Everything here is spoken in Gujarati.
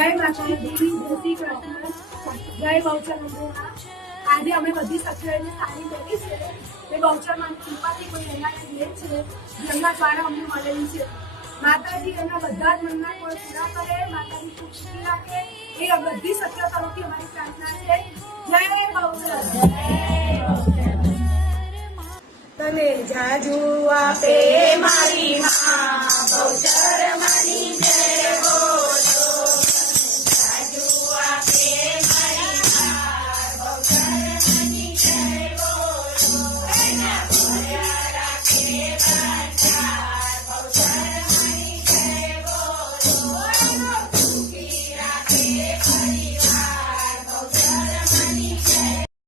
જય માતાજી, જય શ્રી કૃષ્ણ, જય બહુચર મંદિરમાં. આજે અમે બધી સખીઓને સારી બોલી છે એ બહુચર માની કૃપાથી કોઈ એનાથી લે છે જેમના દ્વારા અમને મળેલી છે. માતાજી એના બધા જ મનના કોઈ પૂરા કરે, માતાજી ખૂબ સુખી રાખે એ બધી સખીઓ તરફથી અમારી પ્રાર્થના છે. જય બહુચર. તને જાજુ આપે મારી માં બહુચર માની જય.